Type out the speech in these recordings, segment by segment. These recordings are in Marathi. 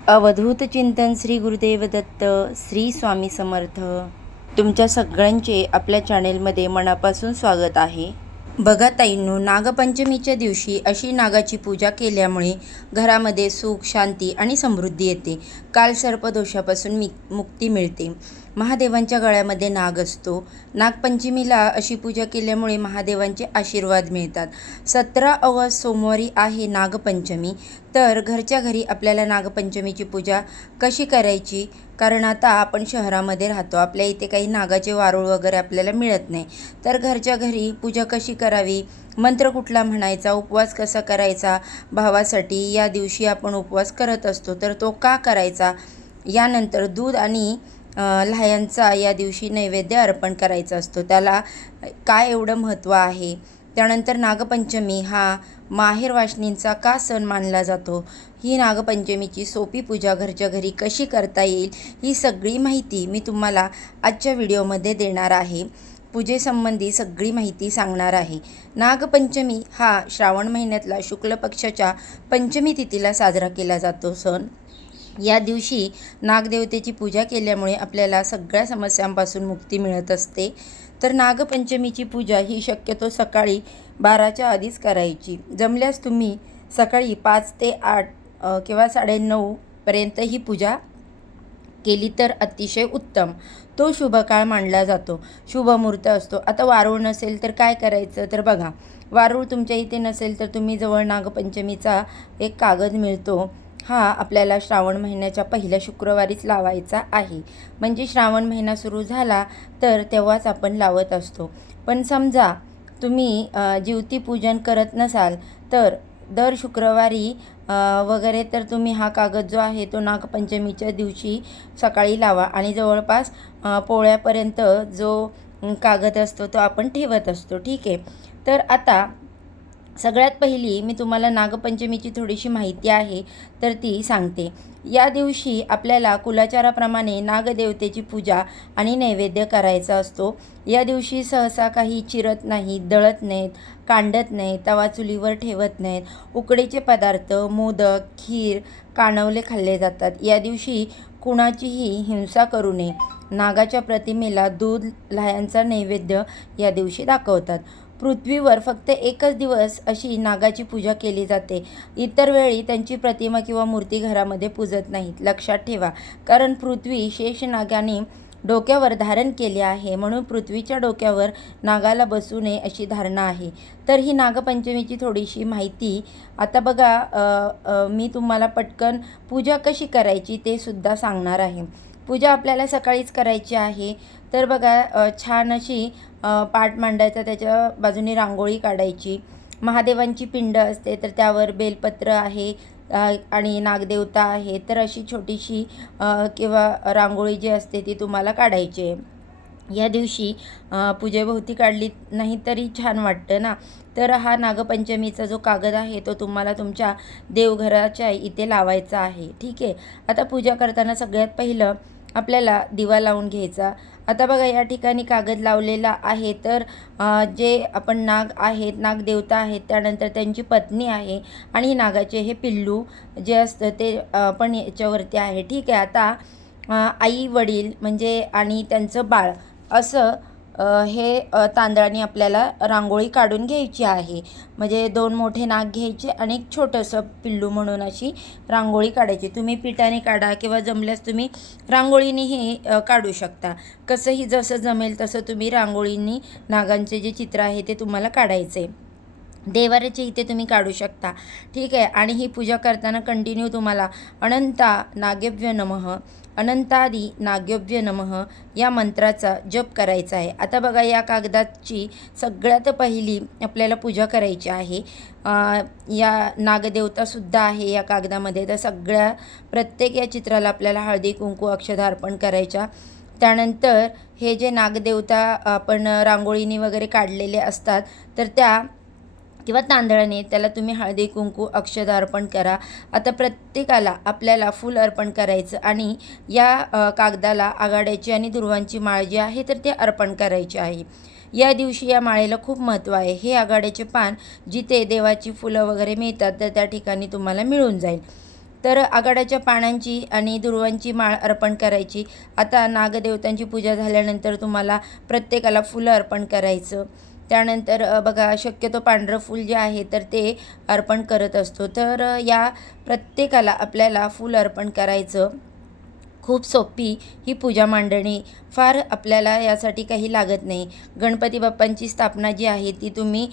अवधूत चिंतन श्री गुरुदेव दत्त श्री स्वामी समर्थ. तुमच्या सगळ्यांचे आपल्या चॅनेलमध्ये मनापासून स्वागत आहे. बघा ताईंनो, नागपंचमीच्या दिवशी अशी नागाची पूजा केल्यामुळे घरामध्ये सुख, शांती आणि समृद्धी येते. कालसर्पदोषापासून मुक्ती मिळते. महादेवांच्या गळ्यामध्ये नाग असतो. नागपंचमीला अशी पूजा केल्यामुळे महादेवांचे आशीर्वाद मिळतात. 17 ऑगस्ट सोमवारी आहे नागपंचमी. तर घरच्या घरी आपल्याला नागपंचमीची पूजा कशी करायची? कारण आता आपण शहरामध्ये राहतो, आपल्या इथे काही नागाचे वारूळ वगैरे आपल्याला मिळत नाही. तर घरच्या घरी पूजा कशी करावी, मंत्र कुठला म्हणायचा, उपवास कसा करायचा भावासाठी, या दिवशी आपण उपवास करत असतो तर तो का करायचा, यानंतर दूध आणि लाह्यांचा या दिवशी नैवेद्य अर्पण करायचा असतो, त्याला काय एवढं महत्त्व आहे. त्यानंतर नागपंचमी हा माहेर वाशनींचा का सण मानला जातो, ही नागपंचमीची सोपी पूजा घरच्या घरी कशी करता येईल, ही सगळी माहिती मी तुम्हाला आजच्या व्हिडिओमध्ये देणार आहे. पूजेसंबंधी सगळी माहिती सांगणार आहे. नागपंचमी हा श्रावण महिन्यातला शुक्ल पक्षाच्या पंचमी तिथीला साजरा केला जातो सण. या दिवशी नागदेवतेची पूजा केल्यामुळे आपल्याला सगळ्या समस्यांपासून मुक्ती मिळत असते. तर नागपंचमीची पूजा ही शक्यतो सकाळी 12च्या आधीच करायची. जमल्यास तुम्ही सकाळी 5 ते 8 किंवा 9:30 पर्यंत ही पूजा केली तर अतिशय उत्तम. तो शुभ काळ मानला जातो, शुभ मुहूर्त असतो. आता वारूळ नसेल तर काय करायचं, तर बघा, वारूळ तुमच्या इथे नसेल तर तुम्ही जवळ नागपंचमीचा एक कागद मिळतो, हा आपल्याला श्रावण महिन्याच्या पहिल्या शुक्रवारीच लावायचा आहे. म्हणजे श्रावण महिना सुरू झाला तर तेव्हाच आपण लावत असतो. पण समजा तुम्ही ज्योतिपूजन करत नसाल तर दर शुक्रवारी वगैरे तर तुम्ही हा कागद जो आहे तो नागपंचमीच्या दिवशी सकाळी लावा आणि जवळपास पोळ्यापर्यंत जो कागद असतो तो आपण ठेवत असतो. ठीक आहे. तर आता सगळ्यात पहिली मी तुम्हाला नागपंचमीची थोडीशी माहिती आहे तर ती सांगते. या दिवशी आपल्याला कुलाचाराप्रमाणे नागदेवतेची पूजा आणि नैवेद्य करायचा असतो. या दिवशी सहसा काही चिरत नाहीत, दळत नाहीत, कांडत नाहीत, तवा चुलीवर ठेवत नाहीत. उकडीचे पदार्थ, मोदक, खीर, कानवले खाल्ले जातात. या दिवशी कुणाचीही हिंसा करू नये. नागाच्या प्रतिमेला दूध लाह्यांचा नैवेद्य या दिवशी दाखवतात. पृथ्वीवर फक्त एकच दिवस अशी नागाची पूजा केली जाते. इतर वेळी त्यांची प्रतिमा किंवा मूर्ती घरामध्ये पूजत नाहीत. लक्षात ठेवा, कारण पृथ्वी शेषनागाने डोक्यावर धारण केली आहे, म्हणून पृथ्वीच्या डोक्यावर नागाला बसू नये अशी धारणा आहे. तर ही नागपंचमीची थोडीशी माहिती. आता बघा, मी तुम्हाला पटकन पूजा कशी करायची ते सुद्धा सांगणार आहे. पूजा आपल्याला सकाळीच करायची आहे. तर बघा, छान अशी पाट मांडायचा, त्याच्या बाजूने रांगोळी काढायची. महादेवांची पिंड असते तर त्यावर बेलपत्र आहे आणि नागदेवता आहे, तर अशी छोटीशी किंवा रांगोळी जी असते ती तुम्हाला काढायची आहे. या दिवशी पूजेभोवती काढली नाही तरी छान वाटतं ना. तर हा नागपंचमीचा जो कागद आहे तो तुम्हाला तुमच्या देवघराच्या इथे लावायचा आहे. ठीक आहे. आता पूजा करताना सगळ्यात पहिलं आपल्याला दिवा लावून घ्यायचा. आता बघा, या ठिकाणी कागद लावलेला आहे तर जे आपण नाग आहेत, नागदेवता आहेत, त्यानंतर त्यांची पत्नी आहे आणि नागाचे हे पिल्लू जे असतं ते पण याच्यावरती आहे. ठीक आहे. आता आई वडील म्हणजे आणि त्यांचं बाळ असं हे तांदळाने आपल्याला रांगोळी काढून घ्यायची आहे. म्हणजे 2 मोठे नाग घ्यायचे आणि एक छोटंसं पिल्लू म्हणून अशी रांगोळी काढायची. तुम्ही पिठाने काढा किंवा जमल्यास तुम्ही रांगोळीनेही काढू शकता. कसंही जसं जमेल तसं तुम्ही रांगोळीनी नागांचे जे चित्र आहे ते तुम्हाला काढायचे. देवाऱ्याचे इथे तुम्ही काढू शकता. ठीक आहे. आणि ही पूजा करताना कंटिन्यू तुम्हाला अनंता नागेभ्य नमः, अनंतादि नागेभ्य नमः या मंत्राचा जप करायचा आहे. आता बघा, या कागदाची सगळ्यात पहिली आपल्याला पूजा करायची आहे. या नागदेवतासुद्धा आहे या कागदामध्ये. तर प्रत्येक या चित्राला आपल्याला हळदी कुंकू अक्षता अर्पण करायच्या. त्यानंतर हे जे नागदेवता आपण रांगोळीने वगैरे काढलेले असतात तर त्या किंवा तांदळाने त्याला तुम्ही हळदी कुंकू अक्षता अर्पण करा. आता प्रत्येकाला आपल्याला फूल अर्पण करायचं आणि या कागदाला आघाड्याची आणि दुर्वांची माळ जी आहे तर ते अर्पण करायची आहे. या दिवशी या माळेला खूप महत्त्व आहे. हे आघाड्याचे पान जिथे देवाची फुलं वगैरे मिळतात तर त्या ठिकाणी तुम्हाला मिळून जाईल. तर आघाड्याच्या पानांची आणि दुर्वांची माळ अर्पण करायची. आता नागदेवतांची पूजा झाल्यानंतर तुम्हाला प्रत्येकाला फुलं अर्पण करायचं. त्यानंतर बघा शक्यतो पांढरं फूल जे आहे तर ते अर्पण करत असतो. तर या प्रत्येकाला आपल्याला फूल अर्पण करायचं. खूप सोपी ही पूजा मांडणी, फार आपल्याला यासाठी काही लागत नाही. गणपती बाप्पांची स्थापना जी आहे ती तुम्ही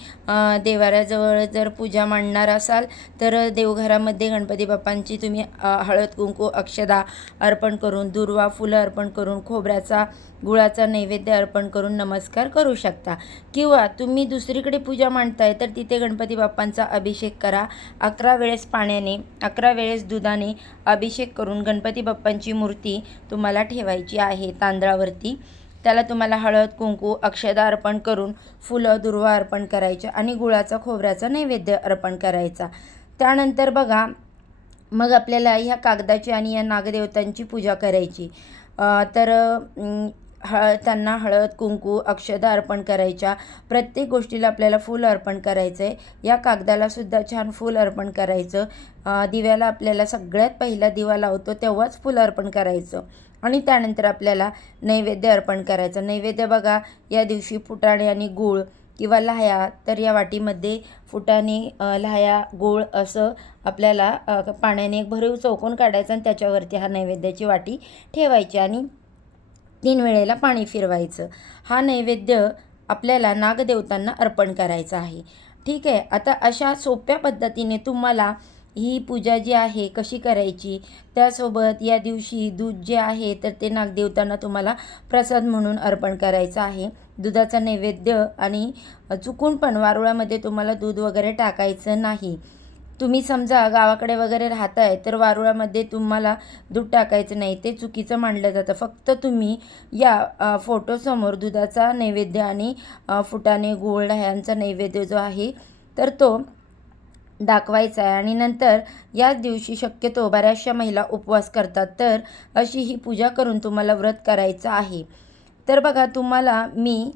देवाऱ्याजवळ जर पूजा मांडणार असाल तर देवघरामध्ये गणपती बाप्पांची तुम्ही हळद कुंकू अक्षदा अर्पण करून, दुर्वा फुलं अर्पण करून, खोबऱ्याचा गुळाचा नैवेद्य अर्पण करून नमस्कार करू शकता. किंवा तुम्ही दुसरीकडे पूजा मांडताय तर तिथे गणपती बाप्पांचा अभिषेक करा. 11 वेळेस पाण्याने, 11 वेळेस दुधाने अभिषेक करून गणपती बाप्पांची मूर्ती तुम्हाला ठेवायची आहे तांदळावरती. त्याला तुम्हाला हळद कुंकू अक्षदा अर्पण करून फुलं दुर्वा अर्पण करायच्या आणि गुळाचा खोबऱ्याचा नैवेद्य अर्पण करायचा. त्यानंतर बघा मग आपल्याला ह्या कागदाची आणि या नागदेवतांची पूजा करायची. तर त्यांना हळद कुंकू अक्षदा अर्पण करायच्या. प्रत्येक गोष्टीला आपल्याला फूल अर्पण करायचं आहे. या कागदाला सुद्धा छान फूल अर्पण करायचं. दिव्याला आपल्याला सगळ्यात पहिला दिवा लावतो तेव्हाच फूल अर्पण करायचं आणि त्यानंतर आपल्याला नैवेद्य अर्पण करायचं. नैवेद्य बघा या दिवशी फुटाणे आणि गूळ किंवा लाह्या, तर या वाटीमध्ये फुटाणे लाह्या गूळ असं आपल्याला पाण्याने एक भरीव चौकोन काढायचा आणि त्याच्यावरती हा नैवेद्याची वाटी ठेवायची आणि 3 वेळेला पाणी फिरवायचं. हा नैवेद्य आपल्याला नागदेवतांना अर्पण करायचा आहे. ठीक आहे. आता अशा सोप्या पद्धतीने तुम्हाला ही पूजा जी आहे कशी करायची, त्यासोबत या दिवशी दूध जे आहे तर ते नागदेवतांना तुम्हाला प्रसाद म्हणून अर्पण करायचं आहे. दुधाचा नैवेद्य आणि चुकून पण वारुळामध्ये तुम्हाला दूध वगैरे टाकायचं नाही. तुम्ही समजा गावाकडे वगैरे राहताय तर वारुळामध्ये तुम्हाला दूध टाकायचं नाही, ते चुकीचं मानलं जातं. फक्त तुम्ही या फोटोसमोर दुधाचा नैवेद्य आणि फुटाणे गूळ ह्यांचा नैवेद्य जो आहे तर तो दाखवायचा आहे. आणि नंतर याच दिवशी शक्यतो बऱ्याचशा महिला उपवास करतात, तर अशी ही पूजा करून तुम्हाला व्रत करायचं आहे. तर बघा तुम्हाला मी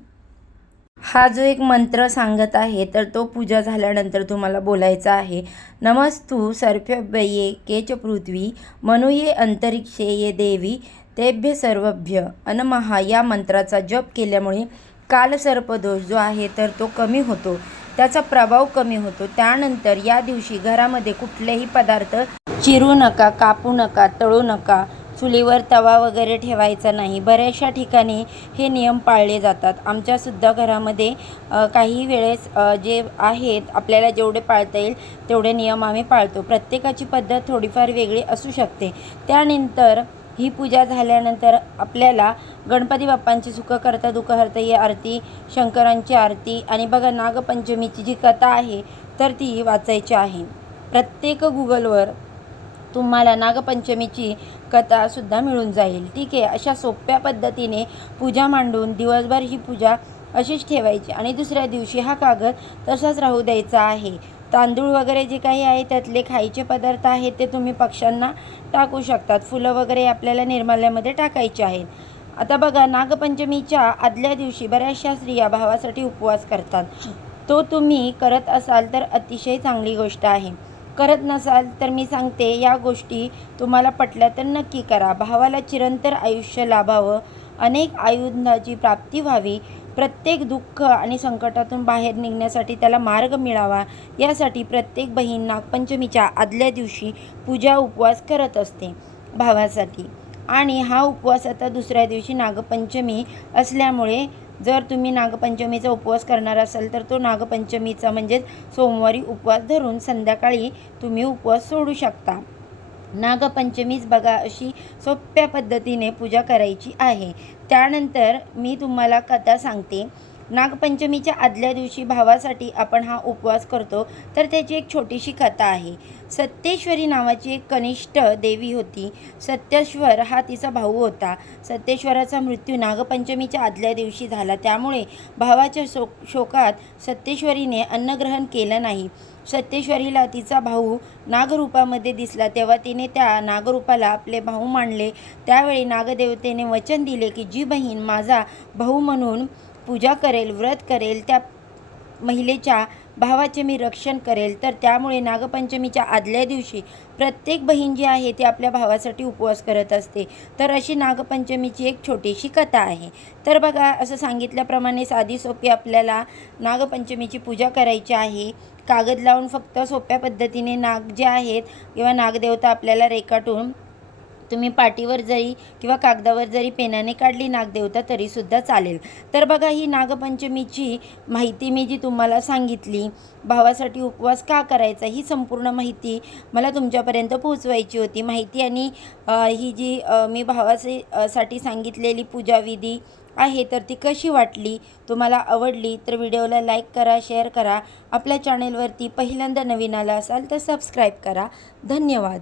हा जो एक मंत्र सांगत आहे तर तो पूजा झाल्यानंतर तुम्हाला बोलायचा आहे. नमस्तु सर्वेभ्ये केच पृथ्वी मनुये अंतरिक्षे ये देवी तेभ्य सर्वभ्य अनमहा. या मंत्राचा जप केल्यामुळे कालसर्पदोष जो आहे तर तो कमी होतो, त्याचा प्रभाव कमी होतो. त्यानंतर या दिवशी घरामध्ये कुठलेही पदार्थ चिरू नका, कापू नका, तळू नका. चुलीवर तवा वगैरे ठेवायचा नाही. बऱ्याचशा ठिकाणी हे नियम पाळले जातात. आमच्यासुद्धा घरामध्ये काही वेळेस जे आहेत आपल्याला जेवढे पाळता येईल तेवढे नियम आम्ही पाळतो. प्रत्येकाची पद्धत थोडीफार वेगळी असू शकते. त्यानंतर ही पूजा झाल्यानंतर आपल्याला गणपती बाप्पांची सुख करता दुःख हरता ही आरती, शंकरांची आरती आणि बघा नागपंचमीची जी कथा आहे तर ती वाचायची आहे. प्रत्येक गुगलवर तुम्हाला नागपंचमीची कथासुद्धा मिळून जाईल. ठीक आहे. अशा सोप्या पद्धतीने पूजा मांडून दिवसभर ही पूजा अशीच ठेवायची आणि दुसऱ्या दिवशी हा कागद तसाच राहू द्यायचा आहे. तांदूळ वगैरे जे काही आहे त्यातले खायचे पदार्थ आहेत ते तुम्ही पक्ष्यांना टाकू शकतात. फुलं वगैरे आपल्याला निर्माल्यामध्ये टाकायची आहेत. आता बघा नागपंचमीच्या आदल्या दिवशी बऱ्याचशा स्त्रिया भावासाठी उपवास करतात. तो तुम्ही करत असाल तर अतिशय चांगली गोष्ट आहे. करत नसाल तर मी सांगते या गोष्टी तुम्हाला पटल्या तर नक्की करा. भावाला चिरंतर आयुष्य लाभावं, अनेक आयुधाची प्राप्ती व्हावी, प्रत्येक दुःख आणि संकटातून बाहेर निघण्यासाठी त्याला मार्ग मिळावा, यासाठी प्रत्येक बहीण नागपंचमीच्या आदल्या दिवशी पूजा उपवास करत असते भावासाठी. आणि हा उपवास आता दुसऱ्या दिवशी नागपंचमी असल्यामुळे जर तुम्ही नागपंचमीचा उपवास करणार असाल तर तो नागपंचमीचा म्हणजेच सोमवारी उपवास धरून संध्याकाळी तुम्ही उपवास सोडू शकता. नागपंचमीच बघा अशी सोप्या पद्धतीने पूजा करायची आहे. त्यानंतर मी तुम्हाला कथा सांगते. नागपंचमीच्या आदल्या दिवशी भावासाठी आपण हा उपवास करतो तर त्याची एक छोटीशी कथा आहे. सत्येश्वरी नावाची एक कनिष्ठ देवी होती. सत्येश्वर हा तिचा भाऊ होता. सत्येश्वराचा मृत्यू नागपंचमीच्या आदल्या दिवशी झाला. त्यामुळे भावाच्या शोकात सत्येश्वरीने अन्नग्रहण केलं नाही. सत्येश्वरीला तिचा भाऊ नागरूपामध्ये दिसला तेव्हा तिने त्या नागरूपाला आपले भाऊ मानले. त्यावेळी नागदेवतेने वचन दिले की जी बहीण माझा भाऊ म्हणून पूजा करेल, व्रत करेल, त्या महिलेच्या भावाचे मी रक्षण करेल. तर त्यामुळे नागपंचमीच्या आदल्या दिवशी प्रत्येक बहीण जी आहे ती आपल्या भावासाठी उपवास करत असते. तर अशी नागपंचमीची एक छोटीशी कथा आहे. तर बघा, असं सांगितल्याप्रमाणे साधी सोपी आपल्याला नागपंचमीची पूजा करायची आहे. कागद लावून फक्त सोप्या पद्धतीने नाग जे आहेत किंवा नागदेवता आपल्याला रेखाटून तुम्ही पाटीवर जरी किंवा कागदावर जरी पेनाने काढली नागदेवता तरीसुद्धा चालेल. तर बघा, ही नागपंचमीची माहिती मी जी तुम्हाला सांगितली, भावासाठी उपवास का करायचा, ही संपूर्ण माहिती मला तुमच्यापर्यंत पोहोचवायची होती. माहिती आणि ही जी मी साठी सांगितलेली पूजाविधी आहे तर ती कशी वाटली, तुम्हाला आवडली तर व्हिडिओला लाईक करा, शेअर करा. आपल्या चॅनेलवरती पहिल्यांदा नवीन आला असाल तर सबस्क्राईब करा. धन्यवाद.